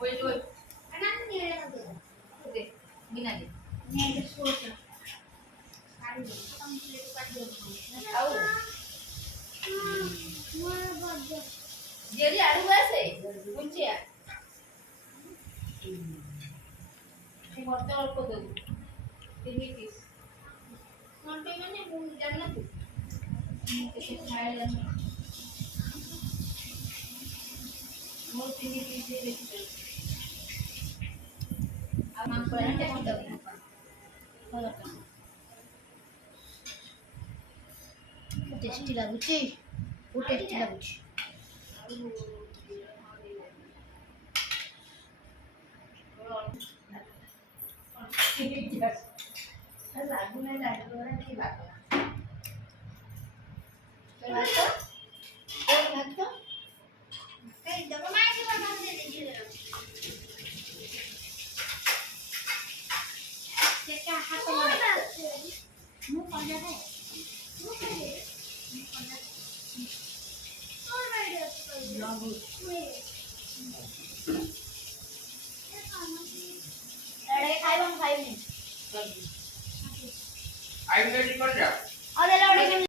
wait, wait. Okay, Mina deh. Tahu. Jadi aduh আছে kunci ya? এই মধ্যে অল্প দেবো 3 পিস অল্প মানে জানা তো এসে খায় জানা মোর 3 পিস দিয়ে দিতে আর মাংস রান্না কেমন দাও ভালো টেস্টি লাগুଛି ବହୁତ টেস্টি ଲାଗୁଛି लागू नहीं लागू ना नहीं लागू तो भात तो कई दबा मार के बता दे दीजिए क्या हाथ मुंह कर जाता है मुंह कर दे और बैठ लागू अरे खाई नहीं आई रेडी कर जा अरे लौड़ी